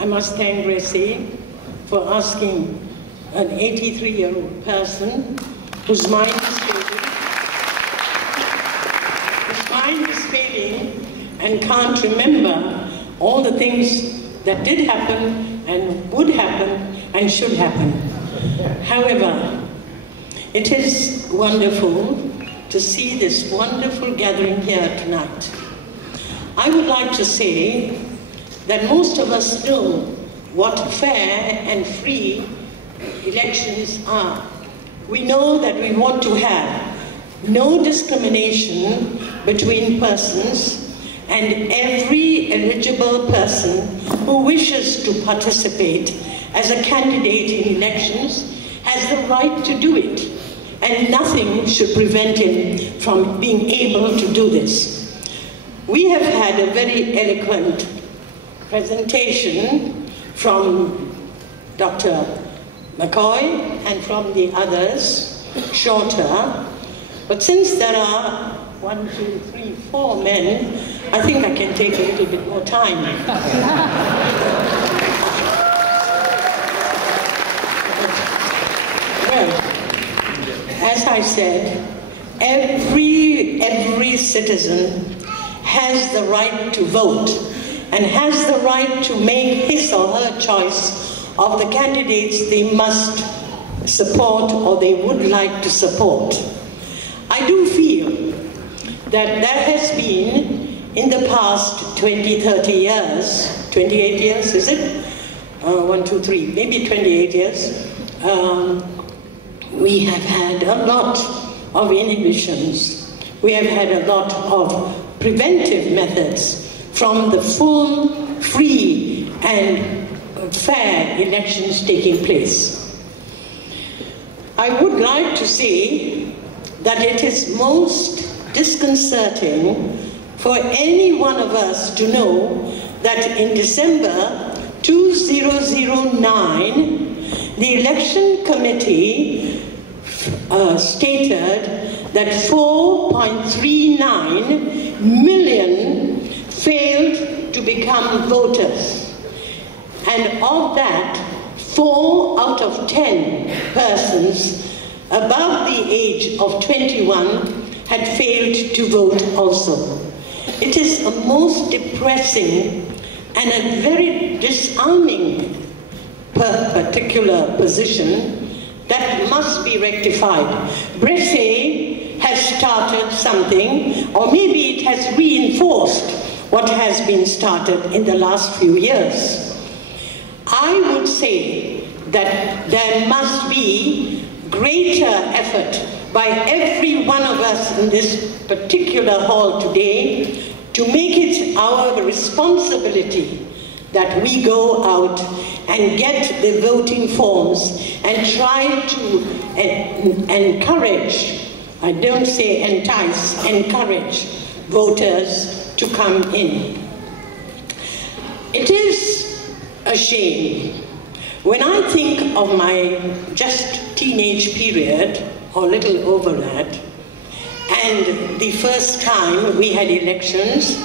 I must thank Rais for asking an 83-year-old person whose mind is failing and can't remember all the things that did happen and would happen and should happen. However, it is wonderful to see this wonderful gathering here tonight. I would like to say that most of us know what fair and free elections are. We know that we want to have no discrimination between persons, and every eligible person who wishes to participate as a candidate in elections has the right to do it, and nothing should prevent him from being able to do this. We have had a very eloquent presentation from Dr. McCoy and from the others, shorter, but since there are 1, 2, 3, 4 men, I think I can take a little bit more time. Well, as I said, every citizen has the right to vote and has the right to make his or her choice of the candidates they must support or they would like to support. I do feel that there has been, in the past 20, 30 years, 28 years, is it? 1, 2, 3, maybe 28 years, we have had a lot of inhibitions. We have had a lot of preventive methods from the full, free and fair elections taking place. I would like to say that it is most disconcerting for any one of us to know that in December 2009, the election committee stated that 4.39 million failed to become voters. And of that, 4 out of 10 persons above the age of 21 had failed to vote also. It is a most depressing and a very disarming particular position that must be rectified. Bersih has started something, or maybe it has reinforced what has been started in the last few years. I would say that there must be greater effort by every one of us in this particular hall today to make it our responsibility that we go out and get the voting forms and try to encourage, I don't say entice, encourage voters to come in. It is a shame. When I think of my just teenage period, or a little over that, and the first time we had elections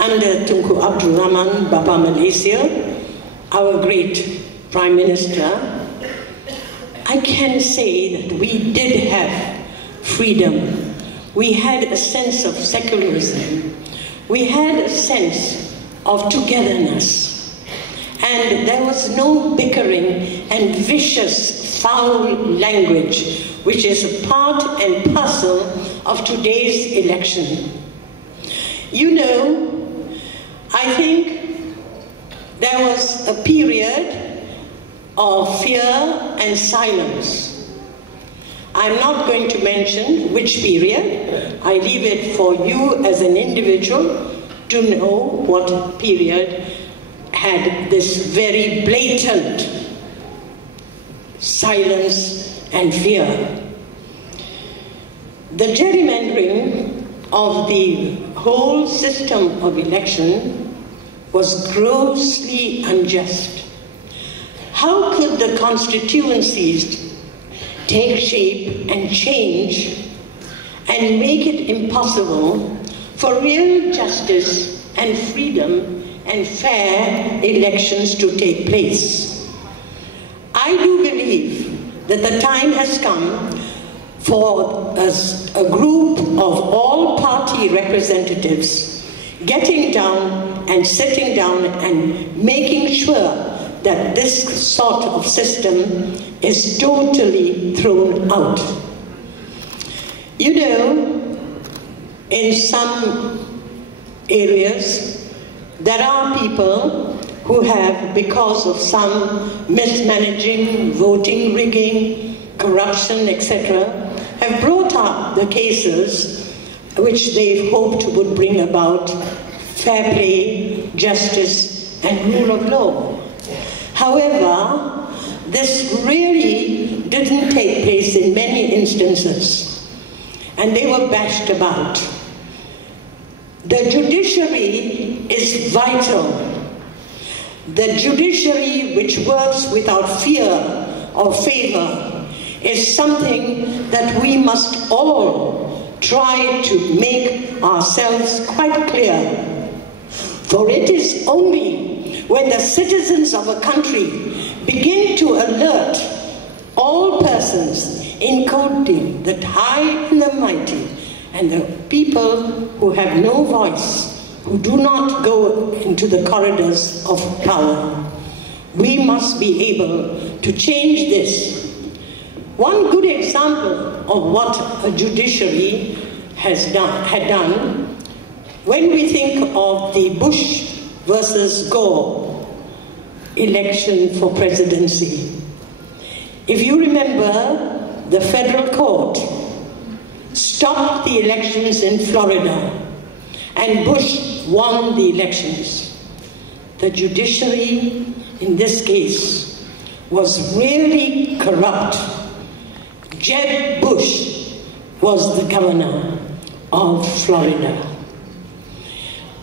under Tunku Abdul Rahman Bapa Malaysia, our great Prime Minister, I can say that we did have freedom. We had a sense of secularism. We had a sense of togetherness. And there was no bickering and vicious, foul language, which is a part and parcel of today's election. You know, I think there was a period of fear and silence. I'm not going to mention which period. I leave it for you as an individual to know what period had this very blatant silence and fear. The gerrymandering of the whole system of election was grossly unjust. How could the constituencies take shape and change and make it impossible for real justice and freedom and fair elections to take place. I do believe that the time has come for a group of all party representatives getting down and sitting down and making sure that this sort of system is totally thrown out. You know, in some areas, there are people who have, because of some mismanaging, voting rigging, corruption, etc., have brought up the cases which they hoped would bring about fair play, justice, and rule of law. However, this really didn't take place in many instances, and they were bashed about. The judiciary is vital. The judiciary, which works without fear or favor, is something that we must all try to make ourselves quite clear. For it is only when the citizens of a country begin to alert all persons, including the high and the mighty, and the people who have no voice, who do not go into the corridors of power. We must be able to change this. One good example of what a judiciary had done, when we think of the Bush versus Gore election for presidency. If you remember, the federal court stopped the elections in Florida, and Bush won the elections. The judiciary, in this case, was really corrupt. Jeb Bush was the governor of Florida.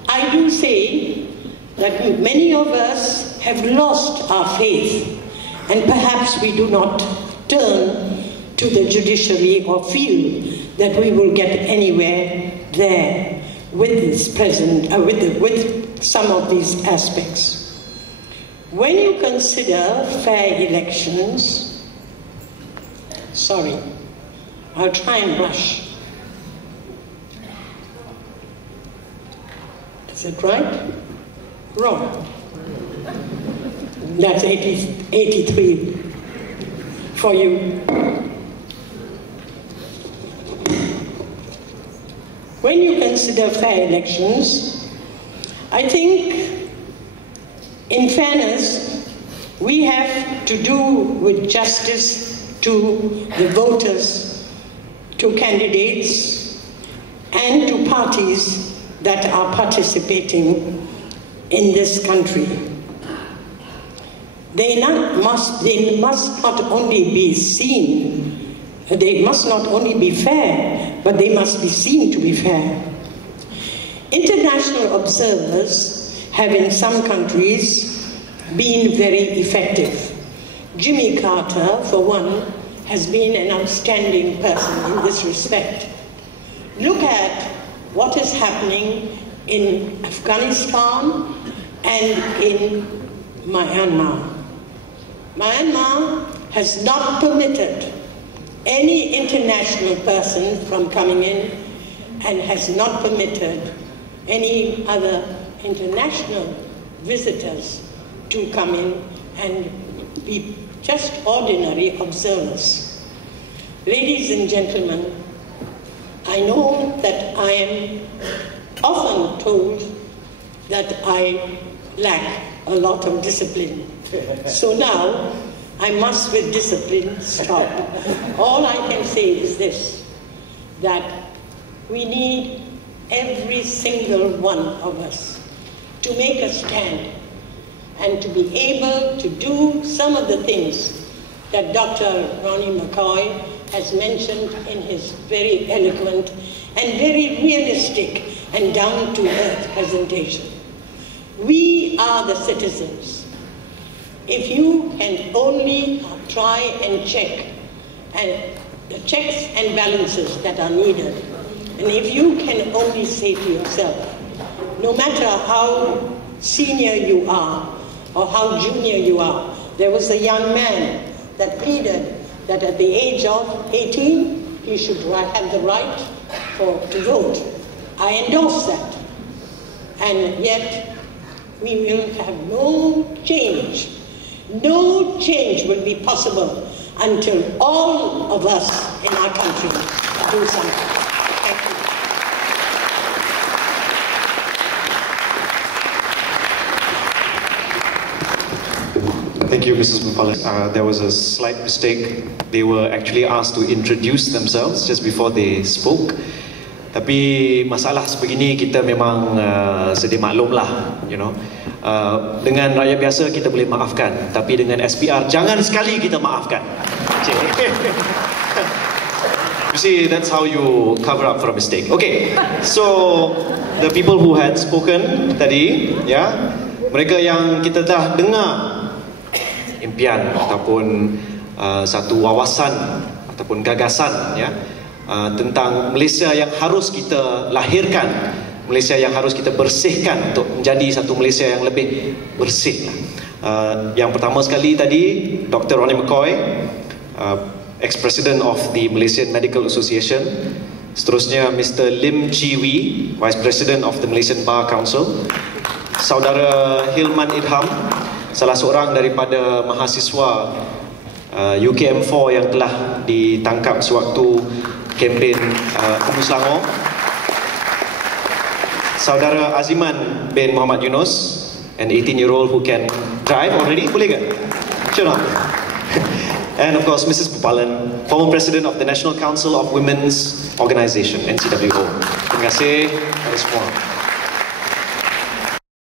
I do say that many of us have lost our faith, and perhaps we do not turn to the judiciary or feel that we will get anywhere there with this with some of these aspects. When you consider fair elections, sorry, I'll try and rush. Is it right? Wrong. That's 83 for you. When you consider fair elections, I think, in fairness, we have to do with justice to the voters, to candidates, and to parties that are participating in this country. They must not only be seen, they must not only be fair, but they must be seen to be fair. International observers have in some countries been very effective. Jimmy Carter, for one, has been an outstanding person in this respect. Look at what is happening in Afghanistan and in Myanmar. Myanmar has not permitted any international person from coming in, and has not permitted any other international visitors to come in and be just ordinary observers. Ladies and gentlemen, I know that I am often told that I lack a lot of discipline. So now, I must with discipline stop. All I can say is this, that we need every single one of us to make a stand and to be able to do some of the things that Dr. Ronnie McCoy has mentioned in his very eloquent and very realistic and down-to-earth presentation. We are the citizens. If you can only try and check and the checks and balances that are needed, and if you can only say to yourself, no matter how senior you are or how junior you are. There was a young man that pleaded that at the age of 18, he should have the right to vote. I endorse that. And yet, we will have no change. No change will be possible until all of us in our country do something. Thank you. Thank you, Mrs. Mupalan. There was a slight mistake. They were actually asked to introduce themselves just before they spoke. Tapi masalah sebegini kita memang sedia maklum lah, you know. Dengan rakyat biasa kita boleh maafkan, tapi dengan SPR jangan sekali kita maafkan. You see, that's how you cover up for a mistake. Okay, so the people who had spoken tadi, ya, mereka yang kita dah dengar impian ataupun satu wawasan ataupun gagasan, ya, tentang Malaysia yang harus kita lahirkan, Malaysia yang harus kita bersihkan untuk menjadi satu Malaysia yang lebih bersih. Yang pertama sekali tadi, Dr. Ronald McCoy, ex-president of the Malaysian Medical Association. Seterusnya Mr. Lim Chee, Vice President of the Malaysian Bar Council. Saudara Hilman Idham, salah seorang daripada mahasiswa UKM4 yang telah ditangkap sewaktu kempen Hulu Selangor. Saudara Aziman bin Mohd Yunus, an 18-year-old who can drive already. Boleh ke? Sure not. And of course, Mrs. Mupalan, former president of the National Council of Women's Organisation, NCWO. Terima kasih kepada semua.